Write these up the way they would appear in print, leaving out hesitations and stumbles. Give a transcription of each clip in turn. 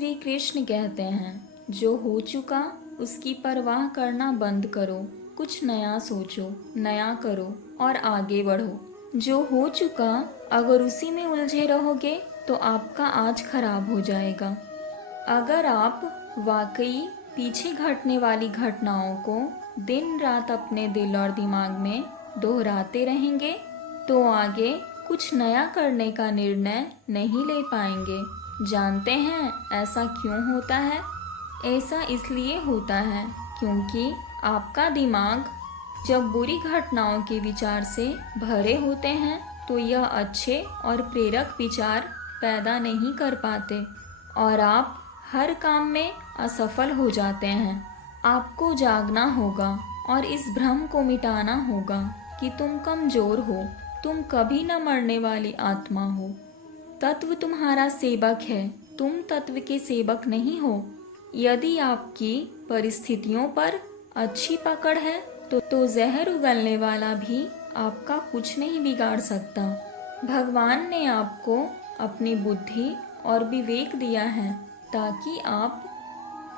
श्री कृष्ण कहते हैं, जो हो चुका उसकी परवाह करना बंद करो, कुछ नया सोचो, नया करो और आगे बढ़ो। जो हो चुका अगर उसी में उलझे रहोगे तो आपका आज खराब हो जाएगा। अगर आप वाकई पीछे घटने वाली घटनाओं को दिन रात अपने दिल और दिमाग में दोहराते रहेंगे तो आगे कुछ नया करने का निर्णय नहीं ले पाएंगे। जानते हैं ऐसा क्यों होता है? ऐसा इसलिए होता है क्योंकि आपका दिमाग जब बुरी घटनाओं के विचार से भरे होते हैं तो यह अच्छे और प्रेरक विचार पैदा नहीं कर पाते और आप हर काम में असफल हो जाते हैं। आपको जागना होगा और इस भ्रम को मिटाना होगा कि तुम कमज़ोर हो, तुम कभी न मरने वाली आत्मा हो। तत्व तुम्हारा सेवक है, तुम तत्व के सेवक नहीं हो। यदि आपकी परिस्थितियों पर अच्छी पकड़ है तो जहर उगलने वाला भी आपका कुछ नहीं बिगाड़ सकता। भगवान ने आपको अपनी बुद्धि और विवेक दिया है ताकि आप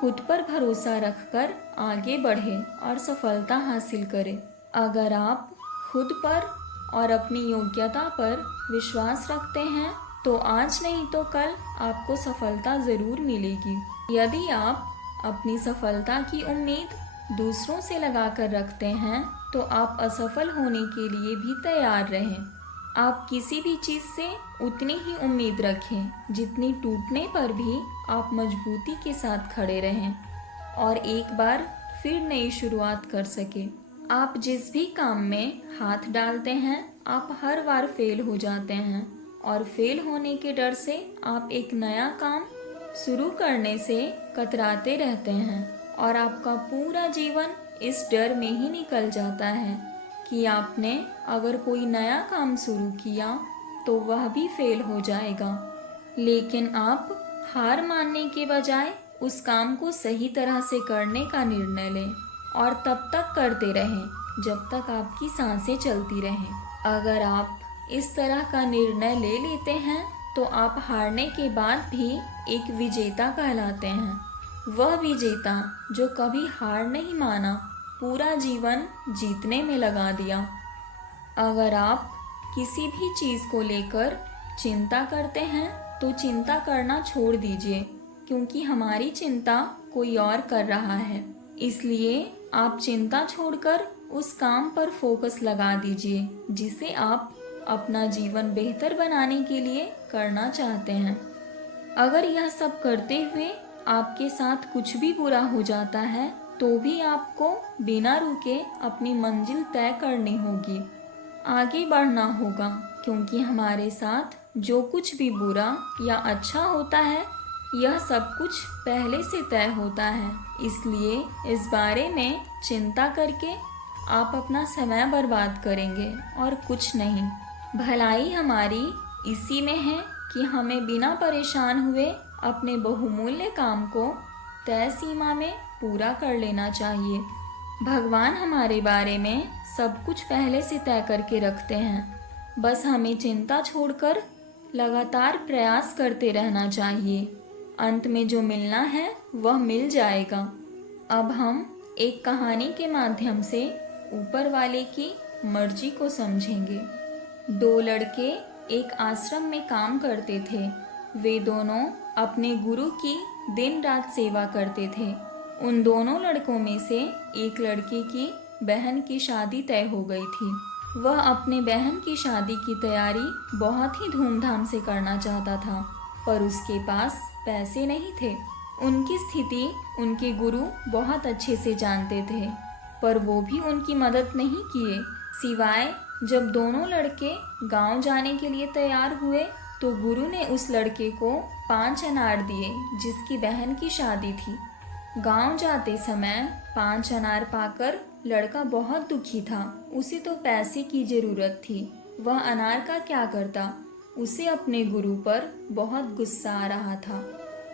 खुद पर भरोसा रखकर आगे बढ़े और सफलता हासिल करें। अगर आप खुद पर और अपनी योग्यता पर विश्वास रखते हैं तो आज नहीं तो कल आपको सफलता ज़रूर मिलेगी। यदि आप अपनी सफलता की उम्मीद दूसरों से लगाकर रखते हैं तो आप असफल होने के लिए भी तैयार रहें। आप किसी भी चीज़ से उतनी ही उम्मीद रखें जितनी टूटने पर भी आप मजबूती के साथ खड़े रहें और एक बार फिर नई शुरुआत कर सकें। आप जिस भी काम में हाथ डालते हैं आप हर बार फेल हो जाते हैं और फेल होने के डर से आप एक नया काम शुरू करने से कतराते रहते हैं और आपका पूरा जीवन इस डर में ही निकल जाता है कि आपने अगर कोई नया काम शुरू किया तो वह भी फेल हो जाएगा। लेकिन आप हार मानने के बजाय उस काम को सही तरह से करने का निर्णय लें और तब तक करते रहें जब तक आपकी सांसें चलती रहें। अगर आप इस तरह का निर्णय ले लेते हैं तो आप हारने के बाद भी एक विजेता कहलाते हैं। वह विजेता जो कभी हार नहीं माना, पूरा जीवन जीतने में लगा दिया। अगर आप किसी भी चीज़ को लेकर चिंता करते हैं तो चिंता करना छोड़ दीजिए क्योंकि हमारी चिंता कोई और कर रहा है। इसलिए आप चिंता छोड़कर उस काम पर फोकस लगा दीजिए जिसे आप अपना जीवन बेहतर बनाने के लिए करना चाहते हैं। अगर यह सब करते हुए आपके साथ कुछ भी बुरा हो जाता है तो भी आपको बिना रुके अपनी मंजिल तय करनी होगी, आगे बढ़ना होगा क्योंकि हमारे साथ जो कुछ भी बुरा या अच्छा होता है यह सब कुछ पहले से तय होता है। इसलिए इस बारे में चिंता करके आप अपना समय बर्बाद करेंगे और कुछ नहीं। भलाई हमारी इसी में है कि हमें बिना परेशान हुए अपने बहुमूल्य काम को तय सीमा में पूरा कर लेना चाहिए। भगवान हमारे बारे में सब कुछ पहले से तय करके रखते हैं, बस हमें चिंता छोड़कर लगातार प्रयास करते रहना चाहिए। अंत में जो मिलना है वह मिल जाएगा। अब हम एक कहानी के माध्यम से ऊपर वाले की मर्जी को समझेंगे। दो लड़के एक आश्रम में काम करते थे। वे दोनों अपने गुरु की दिन रात सेवा करते थे। उन दोनों लड़कों में से एक लड़के की बहन की शादी तय हो गई थी। वह अपने बहन की शादी की तैयारी बहुत ही धूमधाम से करना चाहता था, पर उसके पास पैसे नहीं थे। उनकी स्थिति उनके गुरु बहुत अच्छे से जानते थे, पर वो भी उनकी मदद नहीं किए। सिवाय जब दोनों लड़के गांव जाने के लिए तैयार हुए तो गुरु ने उस लड़के को 5 अनार दिए जिसकी बहन की शादी थी। गांव जाते समय 5 अनार पाकर लड़का बहुत दुखी था। उसे तो पैसे की ज़रूरत थी, वह अनार का क्या करता। उसे अपने गुरु पर बहुत गुस्सा आ रहा था।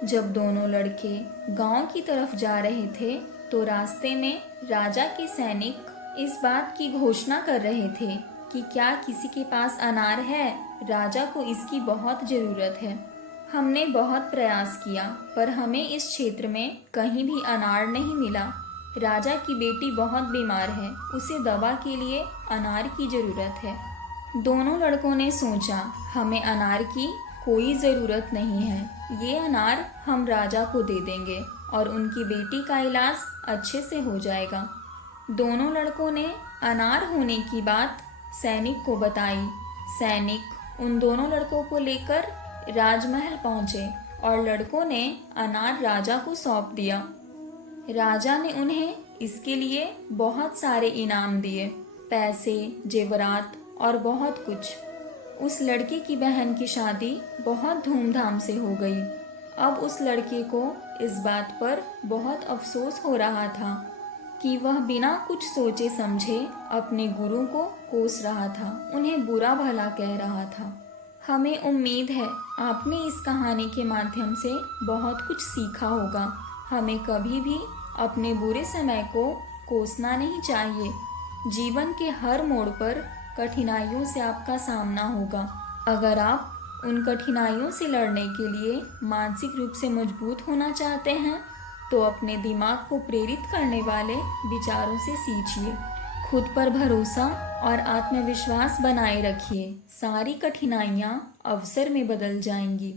जब दोनों लड़के गांव की तरफ जा रहे थे तो रास्ते में राजा के सैनिक इस बात की घोषणा कर रहे थे कि क्या किसी के पास अनार है, राजा को इसकी बहुत ज़रूरत है। हमने बहुत प्रयास किया पर हमें इस क्षेत्र में कहीं भी अनार नहीं मिला। राजा की बेटी बहुत बीमार है, उसे दवा के लिए अनार की ज़रूरत है। दोनों लड़कों ने सोचा, हमें अनार की कोई ज़रूरत नहीं है, ये अनार हम राजा को दे देंगे और उनकी बेटी का इलाज अच्छे से हो जाएगा। दोनों लड़कों ने अनार होने की बात सैनिक को बताई। सैनिक उन दोनों लड़कों को लेकर राजमहल पहुंचे और लड़कों ने अनार राजा को सौंप दिया। राजा ने उन्हें इसके लिए बहुत सारे इनाम दिए, पैसे, जेवरात और बहुत कुछ। उस लड़के की बहन की शादी बहुत धूमधाम से हो गई। अब उस लड़के को इस बात पर बहुत अफसोस हो रहा था कि वह बिना कुछ सोचे समझे अपने गुरु को कोस रहा था, उन्हें बुरा भला कह रहा था। हमें उम्मीद है आपने इस कहानी के माध्यम से बहुत कुछ सीखा होगा। हमें कभी भी अपने बुरे समय को कोसना नहीं चाहिए। जीवन के हर मोड़ पर कठिनाइयों से आपका सामना होगा। अगर आप उन कठिनाइयों से लड़ने के लिए मानसिक रूप से मजबूत होना चाहते हैं तो अपने दिमाग को प्रेरित करने वाले विचारों से सींचिए। खुद पर भरोसा और आत्मविश्वास बनाए रखिए। सारी कठिनाइयाँ अवसर में बदल जाएंगी।